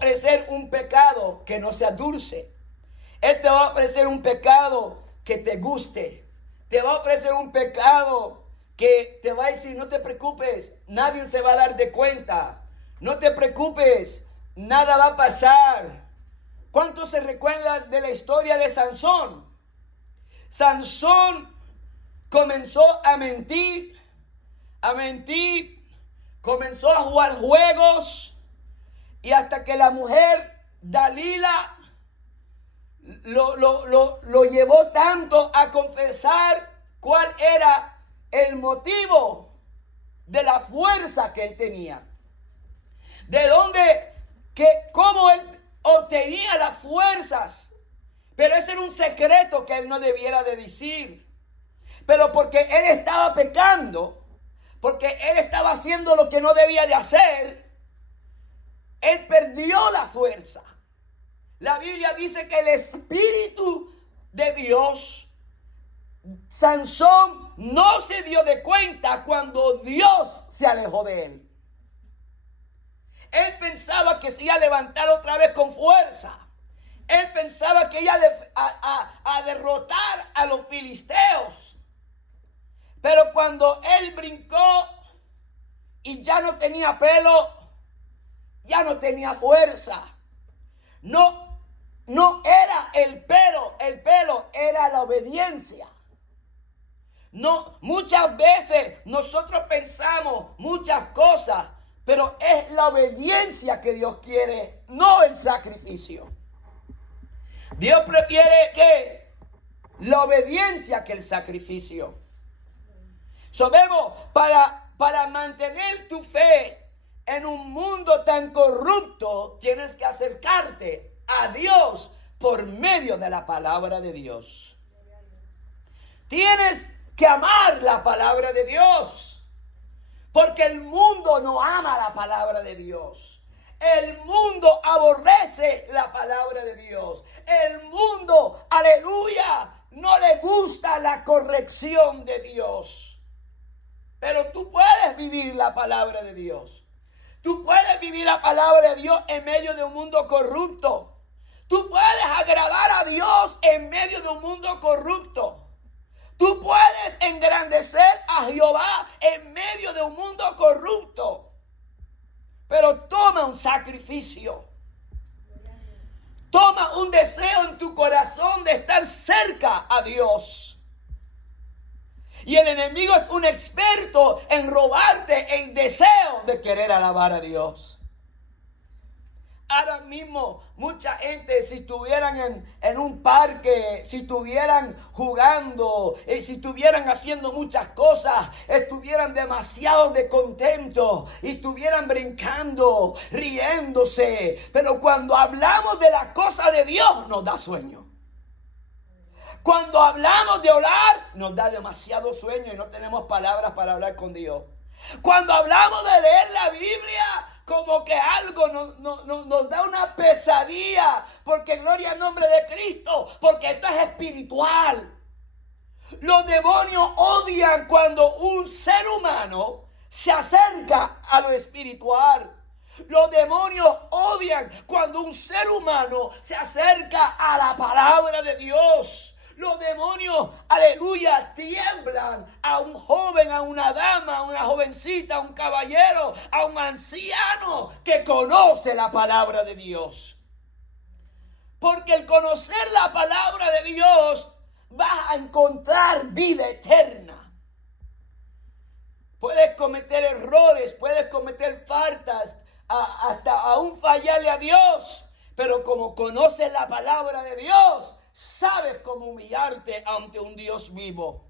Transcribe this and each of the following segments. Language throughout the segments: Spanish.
ofrecer un pecado que no sea dulce. Él te va a ofrecer un pecado que te guste. Te va a ofrecer un pecado que te va a decir, no te preocupes, nadie se va a dar de cuenta. No te preocupes, nada va a pasar. ¿Cuántos se recuerdan de la historia de Sansón? Sansón comenzó a mentir, comenzó a jugar juegos, y hasta que la mujer Dalila lo llevó tanto a confesar cuál era el motivo de la fuerza que él tenía. De dónde, cómo él obtenía las fuerzas. Pero ese era un secreto que él no debiera de decir. Pero porque él estaba pecando, porque él estaba haciendo lo que no debía de hacer, él perdió la fuerza. La Biblia dice que el Espíritu de Dios, Sansón no se dio de cuenta cuando Dios se alejó de él. Él pensaba que se iba a levantar otra vez con fuerza. Él pensaba que iba a derrotar a los filisteos. Pero cuando él brincó y ya no tenía pelo, ya no tenía fuerza. No era el pelo era la obediencia. No, muchas veces nosotros pensamos muchas cosas, pero es la obediencia que Dios quiere, no el sacrificio. Dios prefiere que la obediencia que el sacrificio. Vemos, para mantener tu fe en un mundo tan corrupto, tienes que acercarte a Dios por medio de la palabra de Dios. Tienes que amar la palabra de Dios, porque el mundo no ama la palabra de Dios. El mundo aborrece la palabra de Dios. El mundo, aleluya, no le gusta la corrección de Dios. Pero tú puedes vivir la palabra de Dios. Tú puedes vivir la palabra de Dios en medio de un mundo corrupto. Tú puedes agradar a Dios en medio de un mundo corrupto. Tú puedes engrandecer a Jehová en medio de un mundo corrupto. Pero toma un sacrificio. Toma un deseo en tu corazón de estar cerca a Dios. Y el enemigo es un experto en robarte el deseo de querer alabar a Dios. Ahora mismo mucha gente, si estuvieran en un parque, si estuvieran jugando, si estuvieran haciendo muchas cosas, estuvieran demasiado de contento y estuvieran brincando, riéndose. Pero cuando hablamos de las cosas de Dios nos da sueño. Cuando hablamos de orar, nos da demasiado sueño y no tenemos palabras para hablar con Dios. Cuando hablamos de leer la Biblia, como que algo nos da una pesadilla, porque gloria al nombre de Cristo, porque esto es espiritual. Los demonios odian cuando un ser humano se acerca a lo espiritual. Los demonios odian cuando un ser humano se acerca a la palabra de Dios. Los demonios, aleluya, tiemblan a un joven, a una dama, a una jovencita, a un caballero, a un anciano que conoce la palabra de Dios. Porque el conocer la palabra de Dios vas a encontrar vida eterna. Puedes cometer errores, puedes cometer faltas, hasta aún fallarle a Dios. Pero como conoces la palabra de Dios, sabes cómo humillarte ante un Dios vivo.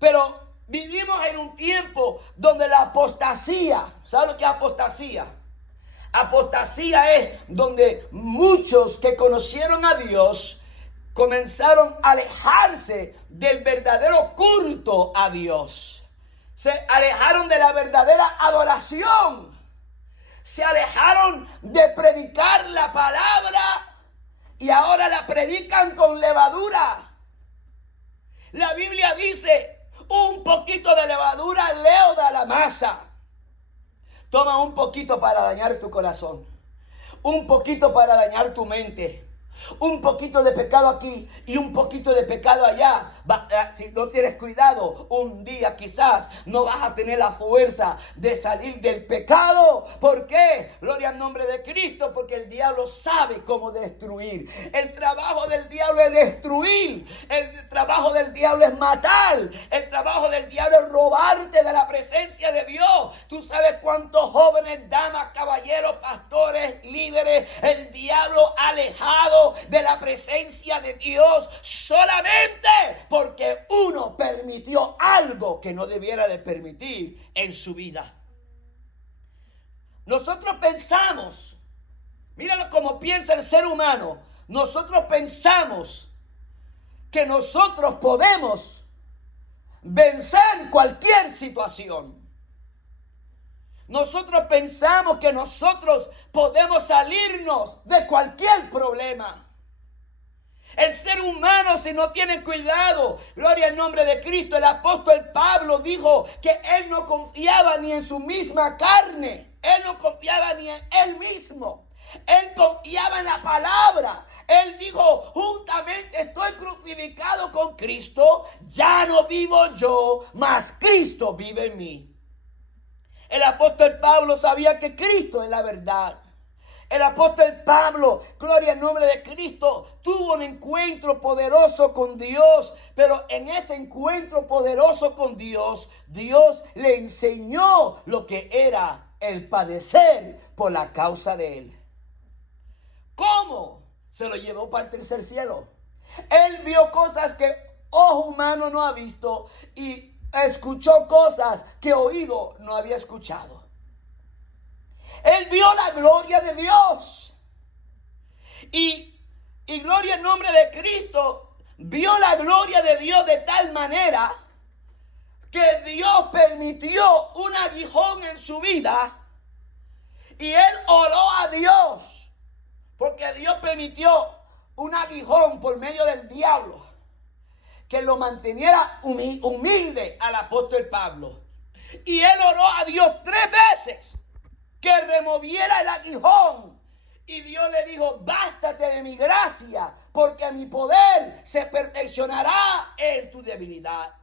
Pero vivimos en un tiempo donde la apostasía, ¿sabes lo que es apostasía? Apostasía es donde muchos que conocieron a Dios comenzaron a alejarse del verdadero culto a Dios. Se alejaron de la verdadera adoración. Se alejaron de predicar la palabra y ahora la predican con levadura. La Biblia dice, un poquito de levadura leuda la masa. Toma un poquito para dañar tu corazón. un poquito para dañar tu mente. Un poquito de pecado aquí y un poquito de pecado allá. Si no tienes cuidado, un día quizás no vas a tener la fuerza de salir del pecado. ¿Por qué? Gloria al nombre de Cristo, porque el diablo sabe cómo destruir. El trabajo del diablo es destruir. El trabajo del diablo es matar. El trabajo del diablo es robarte de la presencia de Dios. Tú sabes cuántos jóvenes, damas, caballeros, pastores, líderes, el diablo ha alejado de la presencia de Dios solamente porque uno permitió algo que no debiera de permitir en su vida. Nosotros pensamos, míralo como piensa el ser humano, nosotros pensamos que nosotros podemos vencer cualquier situación. Nosotros pensamos que nosotros podemos salirnos de cualquier problema. El ser humano, si no tiene cuidado, gloria al nombre de Cristo, el apóstol Pablo dijo que él no confiaba ni en su misma carne, él no confiaba ni en él mismo, él confiaba en la palabra. Él dijo, juntamente estoy crucificado con Cristo, ya no vivo yo, mas Cristo vive en mí. El apóstol Pablo sabía que Cristo es la verdad. El apóstol Pablo, gloria al nombre de Cristo, tuvo un encuentro poderoso con Dios, pero en ese encuentro poderoso con Dios, Dios le enseñó lo que era el padecer por la causa de él. ¿Cómo? Se lo llevó para el tercer cielo. Él vio cosas que ojo humano no ha visto y escuchó cosas que oído no había escuchado. Él vio la gloria de Dios. Y gloria en nombre de Cristo, vio la gloria de Dios de tal manera que Dios permitió un aguijón en su vida. Y él oró a Dios, porque Dios permitió un aguijón por medio del diablo, que lo manteniera humilde al apóstol Pablo. Y él oró a Dios 3 veces que removiera el aguijón. Y Dios le dijo, bástate de mi gracia, porque mi poder se perfeccionará en tu debilidad.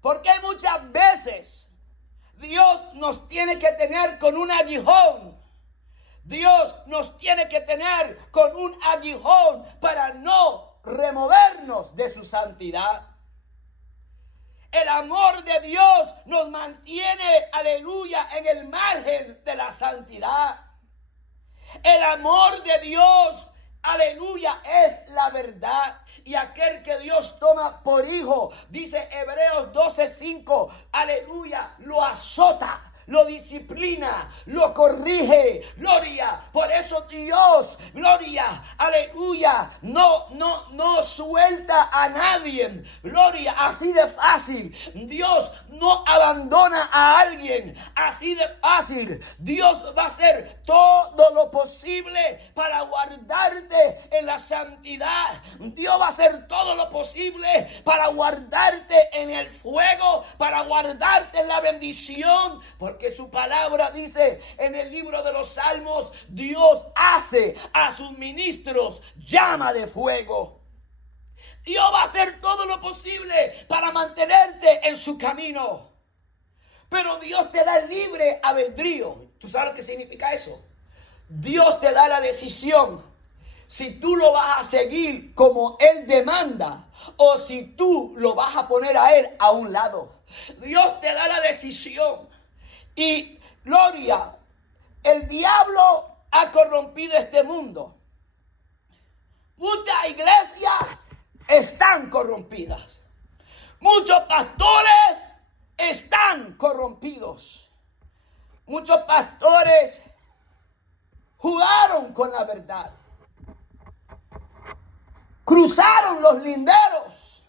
Porque muchas veces Dios nos tiene que tener con un aguijón. Dios nos tiene que tener con un aguijón para no removernos de su santidad. El amor de Dios nos mantiene, aleluya, en el margen de la santidad. El amor de Dios, aleluya, es la verdad. Y aquel que Dios toma por hijo, dice Hebreos 12:5, aleluya, lo azota, lo disciplina, lo corrige, gloria. Por eso Dios, gloria, aleluya, no suelta a nadie, gloria, así de fácil. Dios no abandona a alguien así de fácil. Dios va a hacer todo lo posible para guardarte en la santidad. Dios va a hacer todo lo posible para guardarte en el fuego, para guardarte en la bendición, porque su palabra dice en el libro de los Salmos, Dios hace a sus ministros llama de fuego. Dios va a hacer todo lo posible para mantenerte en su camino. Pero Dios te da libre albedrío. ¿Tú sabes lo que significa eso? Dios te da la decisión si tú lo vas a seguir como Él demanda o si tú lo vas a poner a Él a un lado. Dios te da la decisión. Y gloria, el diablo ha corrompido este mundo. Muchas iglesias están corrompidas. Muchos pastores están corrompidos. Muchos pastores jugaron con la verdad. Cruzaron los linderos.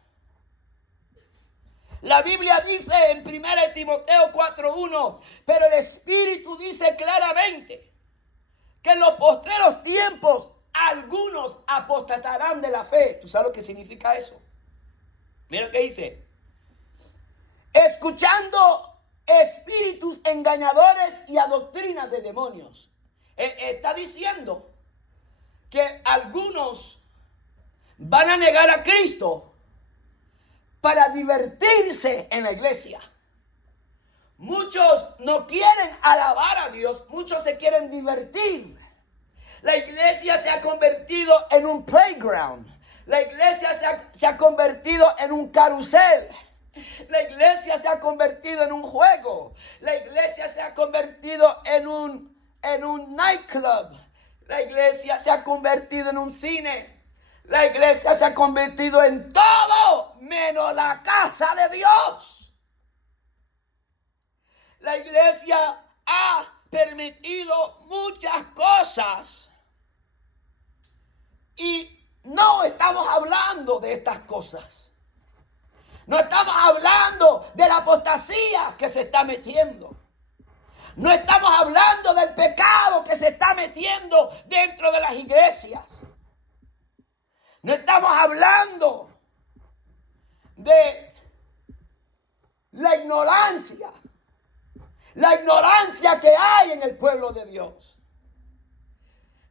La Biblia dice en 1 Timoteo 4:1, pero el Espíritu dice claramente que en los postreros tiempos algunos apostatarán de la fe. ¿Tú sabes lo que significa eso? Mira lo que dice. Escuchando espíritus engañadores y a doctrinas de demonios. Está diciendo que algunos van a negar a Cristo para divertirse en la iglesia. Muchos no quieren alabar a Dios, muchos se quieren divertir. La iglesia se ha convertido en un playground. La iglesia se ha convertido en un carrusel. La iglesia se ha convertido en un juego. La iglesia se ha convertido en un nightclub. La iglesia se ha convertido en un cine. La iglesia se ha convertido en todo menos la casa de Dios. La iglesia ha permitido muchas cosas. Y no estamos hablando de estas cosas. No estamos hablando de la apostasía que se está metiendo. No estamos hablando del pecado que se está metiendo dentro de las iglesias. No estamos hablando de la ignorancia que hay en el pueblo de Dios.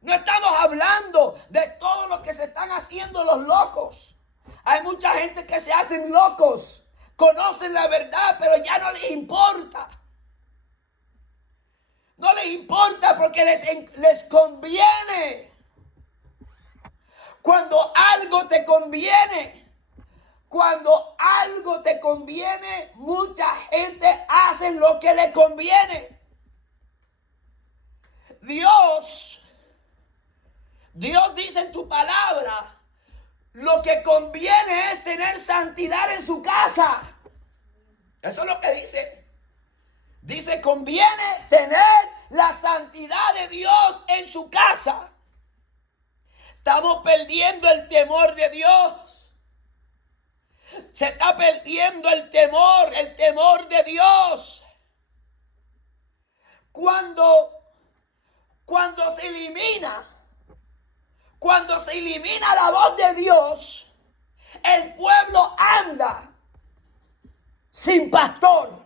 No estamos hablando de todo lo que se están haciendo los locos. Hay mucha gente que se hacen locos, conocen la verdad, pero ya no les importa. No les importa porque les conviene. Cuando algo te conviene, mucha gente hace lo que le conviene. Dios dice en su palabra, lo que conviene es tener santidad en su casa. Eso es lo que dice. Dice, conviene tener la santidad de Dios en su casa. Estamos perdiendo el temor de Dios. Se está perdiendo el temor de Dios. Cuando se elimina la voz de Dios, el pueblo anda sin pastor.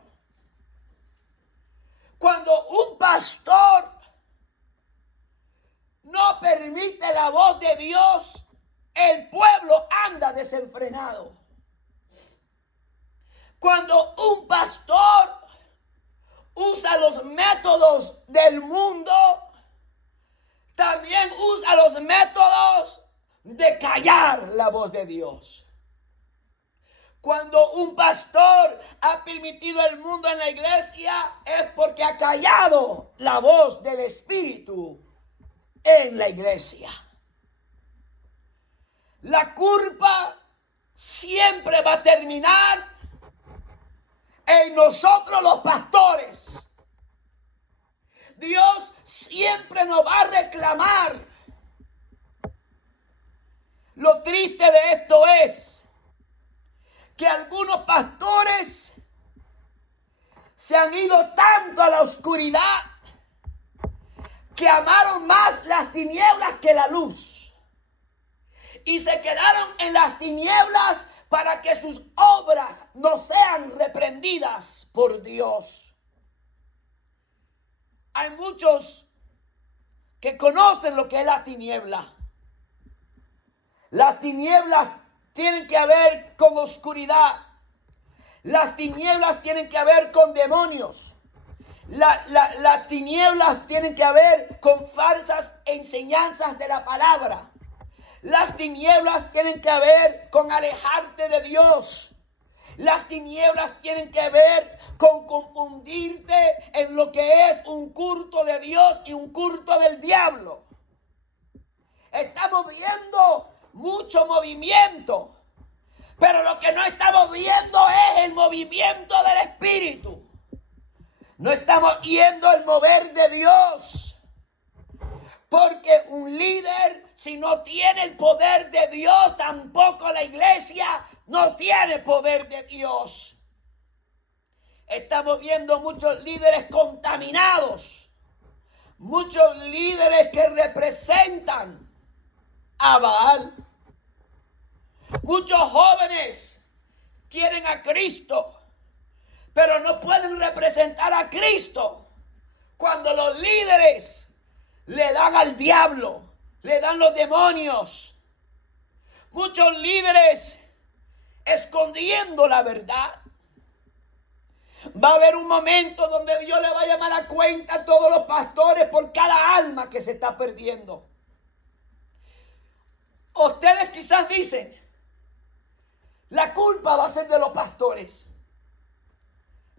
Cuando un pastor no permite la voz de Dios, el pueblo anda desenfrenado. Cuando un pastor usa los métodos del mundo, también usa los métodos de callar la voz de Dios. Cuando un pastor ha permitido el mundo en la iglesia, es porque ha callado la voz del Espíritu en la iglesia. La culpa siempre va a terminar en nosotros los pastores. Dios siempre nos va a reclamar. Lo triste de esto es que algunos pastores se han ido tanto a la oscuridad que amaron más las tinieblas que la luz. Y se quedaron en las tinieblas para que sus obras no sean reprendidas por Dios. Hay muchos que conocen lo que es la tiniebla. Las tinieblas tienen que ver con oscuridad. Las tinieblas tienen que ver con demonios. Las tinieblas tienen que ver con falsas enseñanzas de la palabra. Las tinieblas tienen que ver con alejarte de Dios. Las tinieblas tienen que ver con confundirte en lo que es un culto de Dios y un culto del diablo. Estamos viendo mucho movimiento, pero lo que no estamos viendo es el movimiento del Espíritu. No estamos viendo el mover de Dios. Porque un líder, si no tiene el poder de Dios, tampoco la iglesia no tiene poder de Dios. Estamos viendo muchos líderes contaminados, muchos líderes que representan a Baal. Muchos jóvenes quieren a Cristo, pero no pueden representar a Cristo cuando los líderes le dan al diablo, le dan los demonios. Muchos líderes escondiendo la verdad. Va a haber un momento donde Dios le va a llamar a cuenta a todos los pastores por cada alma que se está perdiendo. Ustedes quizás dicen, la culpa va a ser de los pastores.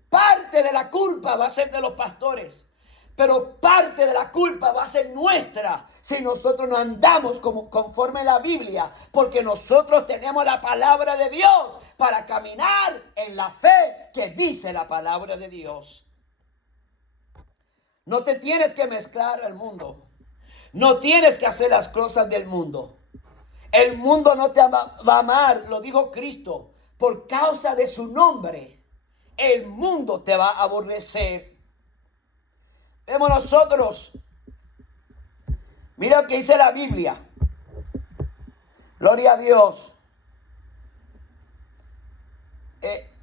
Parte de la culpa va a ser de los pastores. Pero parte de la culpa va a ser nuestra si nosotros no andamos conforme a la Biblia. Porque nosotros tenemos la palabra de Dios para caminar en la fe que dice la palabra de Dios. No te tienes que mezclar al mundo. No tienes que hacer las cosas del mundo. El mundo no te va a amar, lo dijo Cristo. Por causa de su nombre, el mundo te va a aborrecer. Vemos nosotros, mira lo que dice la Biblia. Gloria a Dios.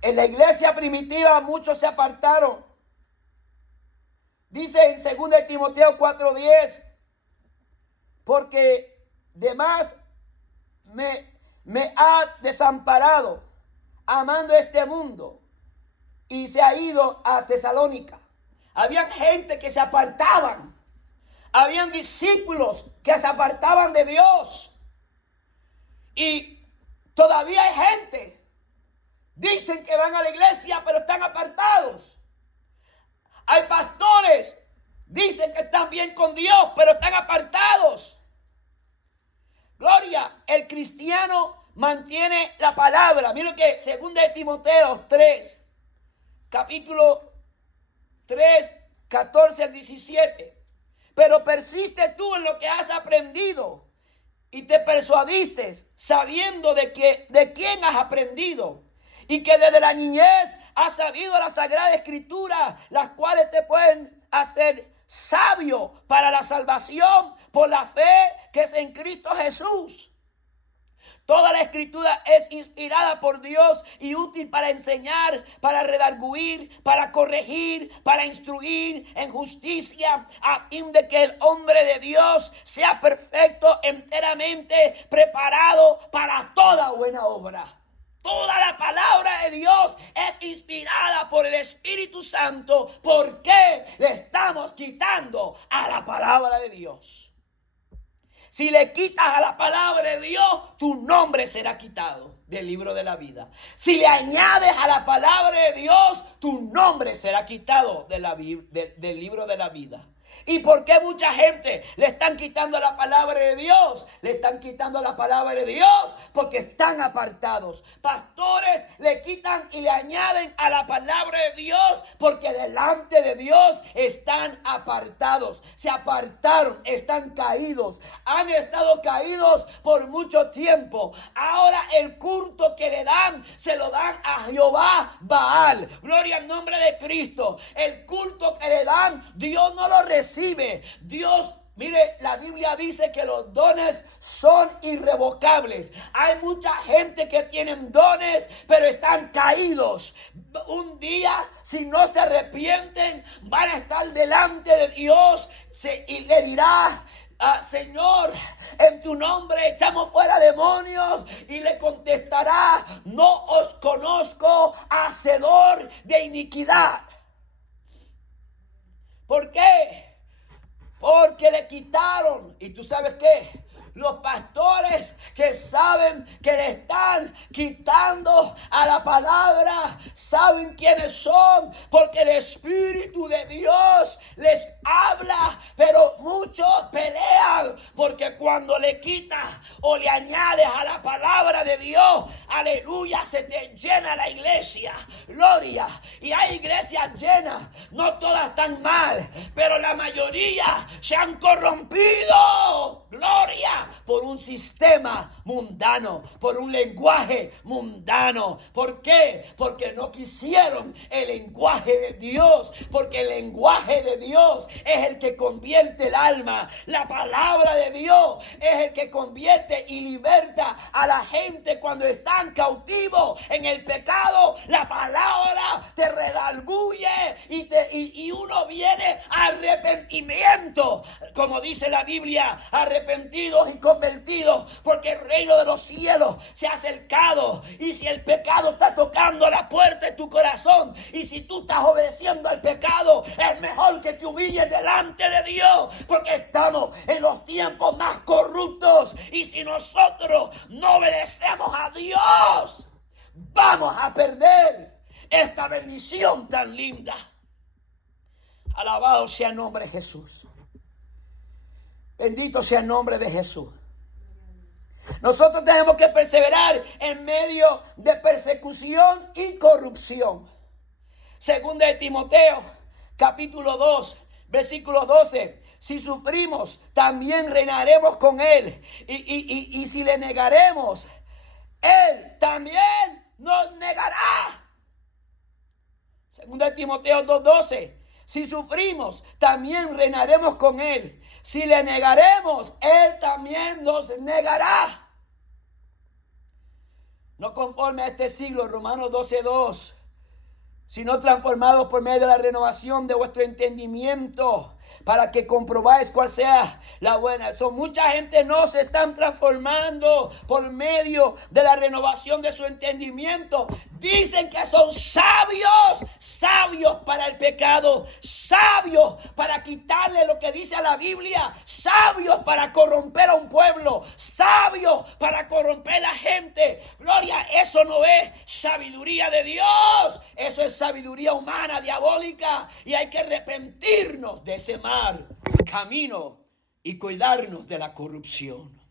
En la iglesia primitiva muchos se apartaron. Dice en 2 Timoteo 4:10, porque demás me ha desamparado, amando este mundo, y se ha ido a Tesalónica. Habían gente que se apartaban. Habían discípulos que se apartaban de Dios. Y todavía hay gente. Dicen que van a la iglesia, pero están apartados. Hay pastores. Dicen que están bien con Dios, pero están apartados. Gloria, el cristiano mantiene la palabra. Mira que 2 Timoteo 3, capítulo 3, 14 al 17. Pero persiste tú en lo que has aprendido y te persuadiste, sabiendo de quién has aprendido, y que desde la niñez has sabido la Sagrada Escritura, las cuales te pueden hacer sabio para la salvación por la fe que es en Cristo Jesús. Toda la Escritura es inspirada por Dios y útil para enseñar, para redarguir, para corregir, para instruir en justicia, a fin de que el hombre de Dios sea perfecto, enteramente preparado para toda buena obra. Toda la palabra de Dios es inspirada por el Espíritu Santo. ¿Por qué le estamos quitando a la palabra de Dios? Si le quitas a la palabra de Dios, tu nombre será quitado del libro de la vida. Si le añades a la palabra de Dios, tu nombre será quitado del libro de la vida. ¿Y por qué mucha gente le están quitando la palabra de Dios? Le están quitando la palabra de Dios porque están apartados. Pastores le quitan y le añaden a la palabra de Dios porque delante de Dios están apartados. Se apartaron, están caídos. Han estado caídos por mucho tiempo. Ahora el culto que le dan, se lo dan a Jehová Baal. Gloria al nombre de Cristo. El culto que le dan, Dios no lo recibe. Dios, mire, la Biblia dice que los dones son irrevocables. Hay mucha gente que tienen dones, pero están caídos. Un día, si no se arrepienten, van a estar delante de Dios y le dirá: Señor, en tu nombre echamos fuera demonios, y le contestará: no os conozco, hacedor de iniquidad. ¿Por qué? Porque le quitaron. ¿Y tú sabes qué? Los pastores que saben que le están quitando a la palabra, saben quiénes son, porque el Espíritu de Dios les habla, pero muchos pelean, porque cuando le quitas o le añades a la palabra de Dios, aleluya, se te llena la iglesia, gloria. Y hay iglesias llenas, no todas están mal, pero la mayoría se han corrompido. gloria, por un sistema mundano, por un lenguaje mundano. ¿Por qué? Porque no quisieron el lenguaje de Dios, porque el lenguaje de Dios es el que convierte el alma. La palabra de Dios es el que convierte y liberta a la gente cuando están cautivos en el pecado. La palabra te redarguye y uno viene a arrepentimiento, como dice la Biblia, arrepentidos y convertidos, porque el reino de los cielos se ha acercado. Y si el pecado está tocando la puerta de tu corazón, y si tú estás obedeciendo al pecado, es mejor que te humilles delante de Dios, porque estamos en los tiempos más corruptos. Y si nosotros no obedecemos a Dios, vamos a perder esta bendición tan linda. Alabado sea el nombre de Jesús. Bendito sea el nombre de Jesús. Nosotros tenemos que perseverar en medio de persecución y corrupción. Segunda de Timoteo, capítulo 2, versículo 12. Si sufrimos, también reinaremos con Él. Y si le negaremos, Él también nos negará. Segunda de Timoteo 2:12. Si sufrimos, también reinaremos con Él. Si le negaremos, Él también nos negará. No conforme a este siglo, Romanos 12:2, sino transformados por medio de la renovación de vuestro entendimiento, para que comprobáis cuál sea la buena. Mucha gente no se están transformando por medio de la renovación de su entendimiento. Dicen que son sabios, sabios para el pecado, sabios para quitarle lo que dice a la Biblia, sabios para corromper a un pueblo, sabios para corromper a la gente. Gloria, eso no es sabiduría de Dios, eso es sabiduría humana, diabólica, y hay que arrepentirnos de ese mal camino y cuidarnos de la corrupción.